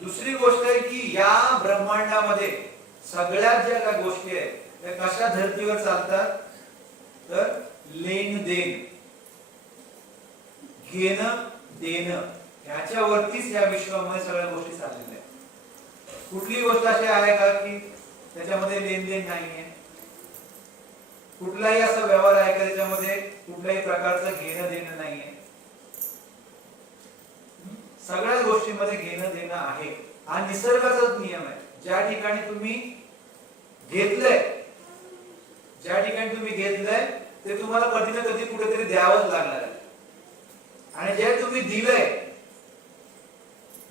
दुसरी गोष्ट आहे की या ब्रह्मांडामध्ये सगळ्यात ज्या काही गोष्टी आहेत त्या कशा धर्तीवर चालतात, तर लेन देन, घेणं देणं, ह्याच्यावरतीच या विश्वामध्ये सगळ्या गोष्टी चाललेल्या आहेत. कुठली गोष्ट अशी आहे का की त्याच्यामध्ये लेनदेन नाहीये? कुठलाही असा व्यवहार आहे का त्याच्यामध्ये कुठल्याही प्रकारचं घेणं देणं नाहीये? सगळ्या गोष्टींमध्ये घेणं देणं आहे. हा निसर्गाचाच नियम आहे. ज्या ठिकाणी तुम्ही घेतलंय, ज्या ठिकाणी तुम्ही घेतलंय ते तुम्हाला कधी ना कधी कुठेतरी द्यावंच लागणार आहे. आणि जे तुम्ही दिलंय,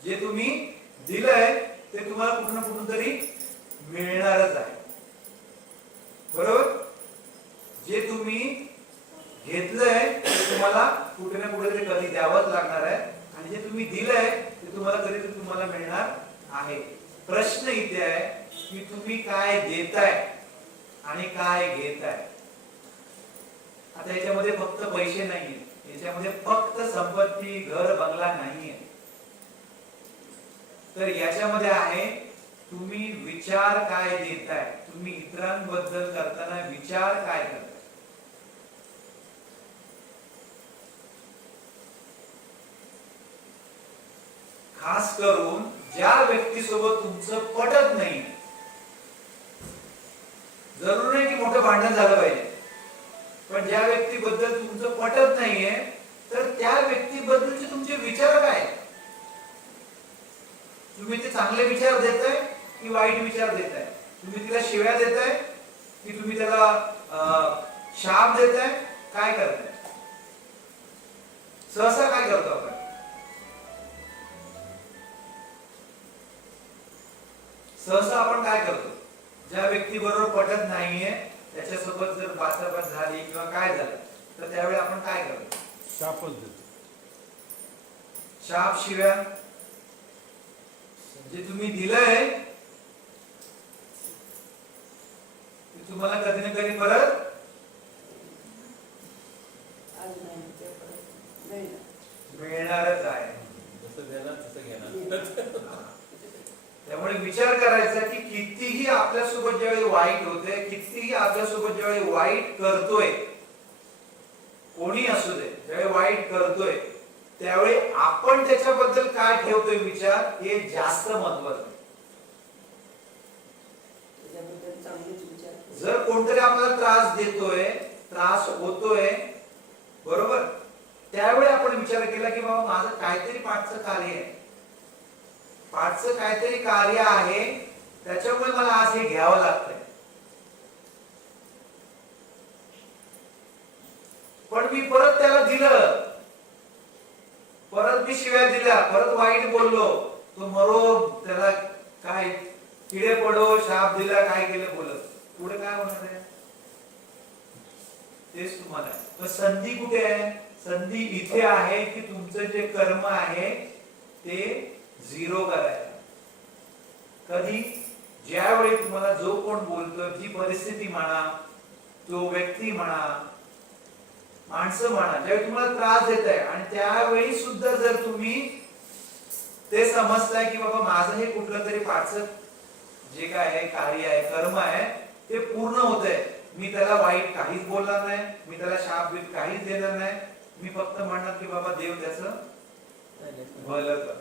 जे तुम्ही दिलंय ते तुम्हाला कुठं ना कुठून तरी मिळणारच आहे. बरोबर? जे तुम्ही घेतलंय ते तुम्हाला कुठे ना कुठेतरी कधी द्यावंच लागणार आहे. आणि जे तुम्ही दिलंय ते तुम्हाला कधीतरी तुम्हाला मिळणार आहे. प्रश्न इथे आहे की तुम्ही काय देताय आणि काय घेताय. आता याच्यामध्ये फक्त पैसे नाहीये, याच्यामध्ये फक्त संपत्ती, घर, बंगला नाहीये, तर याच्यामध्ये आहे तुम्ही विचार काय देताय, तुम्ही इतरांबद्दल करताना विचार काय करताय. खास करून ज्या व्यक्तीसोबत तुमचं पटत नाही, जरूर नाही की मोठं भांडण झालं पाहिजे, पण ज्या व्यक्तीबद्दल तुमचं पटत नाहीये तर त्या व्यक्तीबद्दलचे तुमचे विचार काय? तुम्ही ते चांगले विचार देताय की वाईट विचार देताय? तुम्ही तिला शिव्या देताय की तुम्ही त्याला शाप देताय? काय करताय? सहसा काय करतो आपण? सहसा आपण काय करतो? ज्या व्यक्ती बरोबर पटत नाहीये त्याच्यासोबत जर बाचाबाच झाली किंवा काय झालं तर त्यावेळी आपण काय करतो? शापच देतो. शाप, शिव्या. जे तुम्ही दिलंय ते तुम्हाला कधी ना कधी परत मिळणारच आहे. जसं देणार तसं घेणार. त्यामुळे विचार करायचा की कितीही आपल्यासोबत ज्यावेळी वाईट होते, कितीही आपल्यासोबत ज्यावेळी वाईट करतोय, कोणी असू दे, ज्यावेळी वाईट करतोय त्यावेळी आपण त्याच्याबद्दल काय ठेवतोय विचार, हे जास्त महत्त्वाचं आहे. जर कोणतरी आपल्याला त्रास देतोय, त्रास होतोय, बरोबर, त्यावेळी आपण विचार केला की बाबा माझं काहीतरी पाठचं कार्य आहे, पाठचं काहीतरी कार्य आहे, त्याच्यामुळे मला आज हे घ्यावं लागतंय. पण मी परत त्याला दिलं, परत मी शिव्या दिल्या, परत वाईट बोललो, तो मरो, त्याला काय किडे पडो, शाप दिला, काय केलं बोलत, पुढे काय होणार आहे? तेच तुम्हाला आहे. पण संधी कुठे आहे? संधी इथे आहे की तुमचं जे कर्म आहे ते झिरो करायचं. कधी? ज्यावेळी तुम्हाला जो कोण बोलतो, जी परिस्थिती म्हणा, तो व्यक्ती म्हणा, माणसं म्हणा, ज्यावेळी तुम्हाला त्रास देत आहे आणि त्यावेळी सुद्धा जर तुम्ही ते समजताय की बाबा माझं हे कुठलं तरी पाचक जे काय आहे, कार्य आहे, कर्म आहे, ते पूर्ण होतंय, मी त्याला वाईट काहीच बोलणार नाही, मी त्याला शाप बीप काहीच देणार नाही, मी फक्त म्हणणार की बाबा देव त्याचं भलं कर.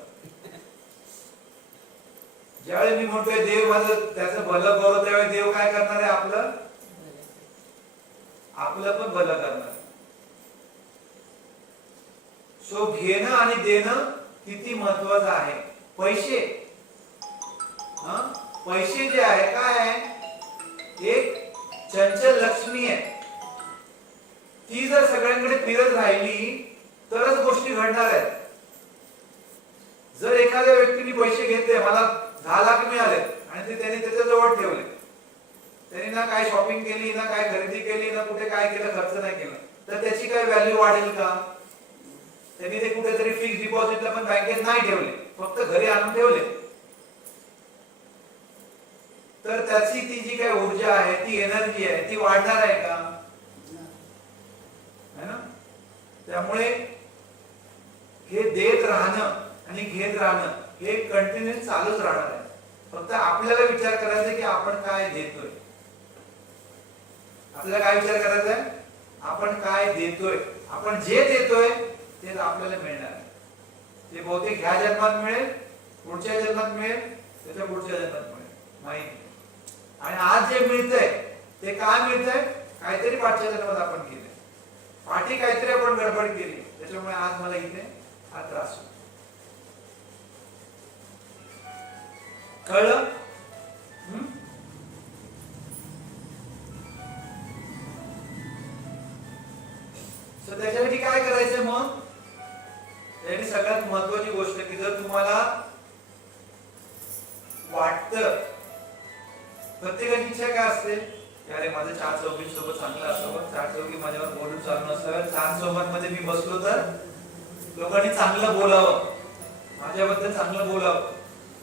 ज्यावेळी मी म्हणतोय देव माझं त्याचं भलं करो, त्यावेळी देव काय करणार आहे? आपलं पण भलं करणार. सो घेणं आणि देणं किती महत्वाचं आहे. पैसे, पैसे जे आहे काय आहे? एक चंचल लक्ष्मी आहे. ती जर सगळ्यांकडे फिरत राहिली तरच गोष्टी घडणार आहेत. जर एखाद्या व्यक्तीने पैसे घेतले, मला 10 लाख मिळाले आणि ते त्याने त्याच्या जवळ ठेवले, त्याने ना काय शॉपिंग केली, ना काय खरेदी केली, ना कुठे काय केलं, खर्च नाही केला, तर त्याची काय व्हॅल्यू वाढेल का? त्यांनी ते कुठेतरी फिक्स डिपॉझिटला पण बँकेत नाही ठेवले, फक्त घरी आणून ठेवले, तर त्याची ती जी काय ऊर्जा आहे, ती एनर्जी आहे, ती वाढणार आहे का? है ना? त्यामुळे हे देत राहणं आणि घेत राहणं हे कंटिन्यू चालूच राहणार आहे. फक्त आपल्याला विचार करायचा आहे की आपण काय देतोय. आपल्याला काय विचार करायचा आहे, आपण काय देतोय. आपण जे देतोय ते आपल्याला मिळणार आहे. ते बहुतेक ह्या जन्मात मिळेल, पुढच्या जन्मात मिळेल, त्याच्या पुढच्या जन्मात मिळेल, माहिती. आणि आज जे मिळतंय ते काय मिळतंय, काहीतरी पाठच्या जन्मात आपण केलंय, पाठी काहीतरी आपण गडबड केली, त्याच्यामुळे आज मला इथे हा त्रास होतो. कळलं? त्याच्यासाठी काय करायचं मग? त्यासाठी सगळ्यात महत्वाची गोष्ट की जर तुम्हाला वाटतं, प्रत्येकाची इच्छा काय असते की अरे माझं चार चौघींसोबत चांगलं असावं, चार चौघी माझ्यावर बोलून चालणं असावं, छान सोबत मी बसलो तर लोकांनी चांगलं बोलावं, माझ्याबद्दल चांगलं बोलावं,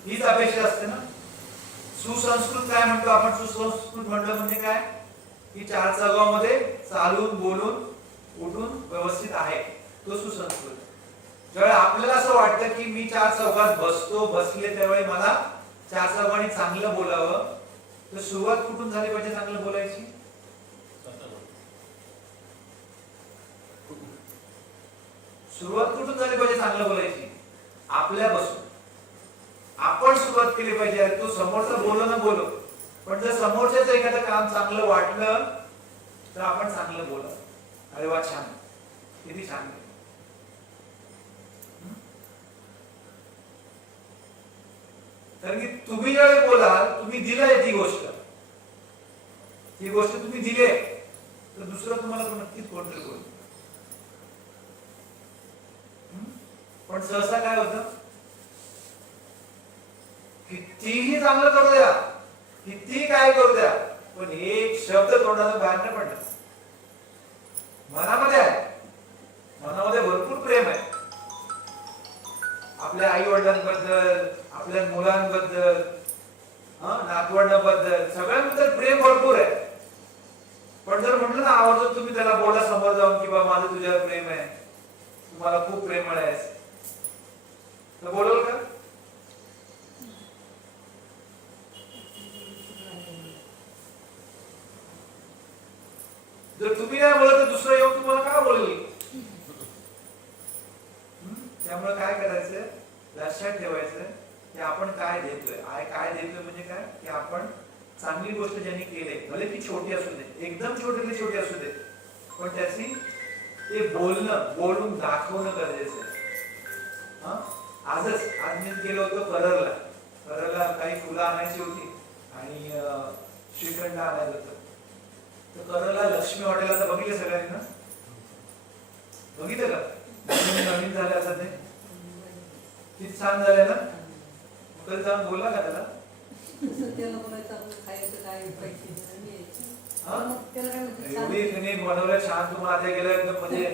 हीच अपेक्षा असते ना. सुसंस्कृत काय म्हणतो आपण? सुसंस्कृत म्हणलं म्हणजे काय की चार चौघामध्ये चालून बोलून उठून व्यवस्थित आहे, तो सुसंस्कृत. ज्यावेळी आपल्याला असं वाटतं की मी चार चौघात बसले त्यावेळी मला चार चौघांनी चांगलं बोलावं, तर सुरुवात कुठून झाली पाहिजे चांगलं बोलायची? सुरुवात कुठून झाली पाहिजे चांगलं बोलायची? आपल्यापासून. आपण सुरुवात केली पाहिजे. तो समोरचा बोलो ना बोलो, पण जर समोरच्याच एखादं काम चांगलं वाटलं तर आपण चांगलं बोला. अरे वा, छान, किती छान. कारण की तुम्ही ज्यावेळी बोलाल, तुम्ही दिलंय ती गोष्ट तुम्ही दिली, तर दुसरं तुम्हाला नक्कीच कोणतरी बोल. पण सहसा काय होतं, कितीही चांगलं करू द्या, किती काय करू द्या, पण एक शब्द तोंडाला बाहेर नाही पडला. मनामध्ये आहे, मनामध्ये भरपूर प्रेम आहे आपल्या आई वडिलांबद्दल, आपल्या मुलांबद्दल, नातवंडांबद्दल, सगळ्यांबद्दल प्रेम भरपूर आहे. पण जर म्हटलं ना आवर्जून तुम्ही त्याला बोला समोर जाऊन की बाबा माझं तुझ्यावर प्रेम आहे, तुम्हाला खूप प्रेमळ आहेस, तर बोलवल का? जर तुम्ही नाही बोलत तर दुसरं येऊन तुम्हाला का बोलेल? त्यामुळे काय करायचं, लक्षात ठेवायचं की आपण काय देतोय. काय देतोय म्हणजे काय की आपण चांगली गोष्ट ज्यांनी केली, भले ती छोटी असू दे, एकदम छोटी असू दे, पण त्याची ते बोलून दाखवणं गरजेचं आहे. आज मी गेलो होतो कररला काही फुलं आणायची होती आणि श्रीखंड आणायचं होतं. तर कररला लक्ष्मी हॉटेल आता बघितलं सगळ्यांनी ना, बघितलं का? नवीन झालं आता ते किती छान झालंय ना. कधी जाऊन बोलला का त्याला? एवढी बनवलं छान, तुम्हाला आता गेलं एकदम म्हणजे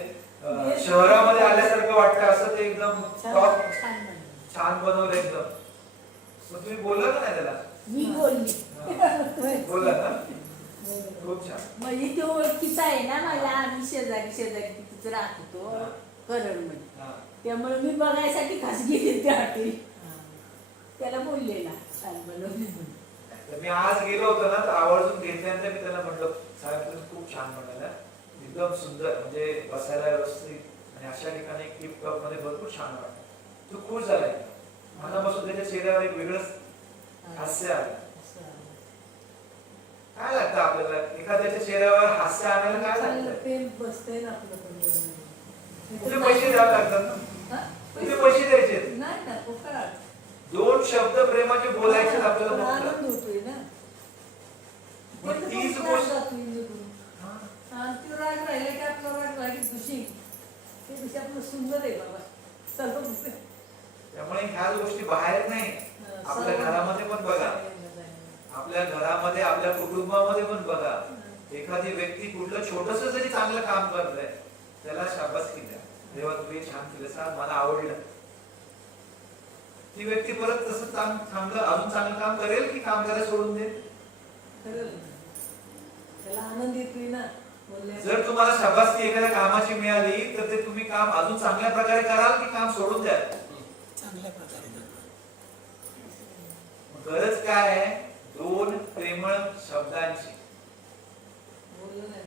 शहरामध्ये आल्यासारखं वाटतं, असं ते एकदम छान बनवलं एकदम. मग तुम्ही बोलला का नाही त्याला? मी बोलली. बोलला ना, खूप छान. म्हणजे तो ओळखीचा आहे ना माझ्या, आम्ही शेजारी तिथेच राहत होतो करड मध्ये, त्यामुळे मी बघायसाठी खास गेले त्या हॉटेल. त्याला बोलले ना छान बनवली. मी आज गेलो होतो ना, तर आवर्जून घेतल्यानंतर मी त्याला म्हटलं साहेब तुम्ही खूप छान बनवलं, एकदम सुंदर, म्हणजे बसायला व्यवस्थित आणि अशा ठिकाणी गिफ्ट कप मध्ये भरपूर छान वाटतं. तो खुश झालाय, मनापासून त्याच्या चेहऱ्यावर एक वेगळंच हास्य आलं. काय लागतं आपल्याला एखाद्याच्या चेहऱ्यावर हास्य आणायला? काय लागतं? प्रेम बसतंय ना आपलं. कुठे पैसे द्यावे लागतात ना, कुठे पैसे द्यायचे नाही ना, फुकट. दोन शब्द प्रेमाचे बोलायचे आपल्याला, आनंद होतोय ना. मग तीच गोष्ट तू राग राहिला की आपला राग राहिली खुशी, ते खुशी आपलं सुंदर आहे बाबा सर्व. त्यामुळे ह्या गोष्टी बाहेर नाही, आपल्या घरामध्ये पण बघा, आपल्या घरामध्ये आपल्या कुटुंबामध्ये पण बघा. एखादी व्यक्ती कुठलं छोटस जरी चांगलं काम करतंय त्याला शाबासकी द्या, देवा तू हे छान केलं, सांग मला आवडलं. ती व्यक्ती परत तसं चांगलं अजून चांगलं काम करेल की काम करायला सोडून देईल? त्याला आनंद येतोय ना. जर तुम्हाला शाबासकी एखाद्या कामाची मिळाली तर ते तुम्ही काम अजून चांगल्या प्रकारे कराल की काम सोडून द्याल? चांगल्या प्रकारे. काय आहे? दोन प्रेमळ शब्दांची